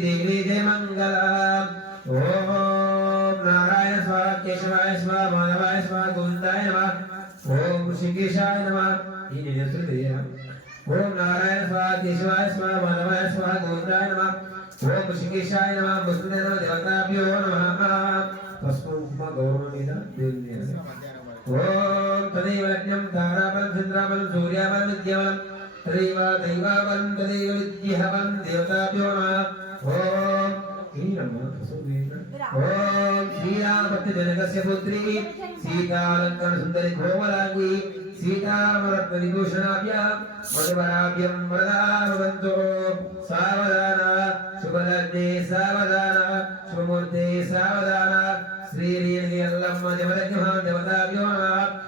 देवी जय मंगला ओम नारायण स्वाहा केशवाय स्वाहा माधवाय स्वाहा गोविंदाय नमः ओम ऋषिकेशाय नमः ओम नारायण स्वाहा केशवाय स्वाहा माधवाय स्वाहा गोविंदाय नमः ओम ऋषिकेशाय नमः वसुदेव देवताभ्यो नमः तस्मै गौरवमेन ओम तदेव यज्ञं ताराबलं चन्द्राबलं सूर्याबलं विद्याबलं तदेव दैवाबलं तदेव विद्याबलं देवताभ्यो नमः ओम ओम श्रीरामपत्नी जनकस्य पुत्री सीतालंकन सुंदरी कोमलांगी सीतामरत्न विभूषणाभ्यां मधुवराभ्यं वरदानवन्तो सावधान शुभलग्ने सावधान शुभमूर्ते सावधान श्रीरेणुयल्लम्म देवताभ्यो नमः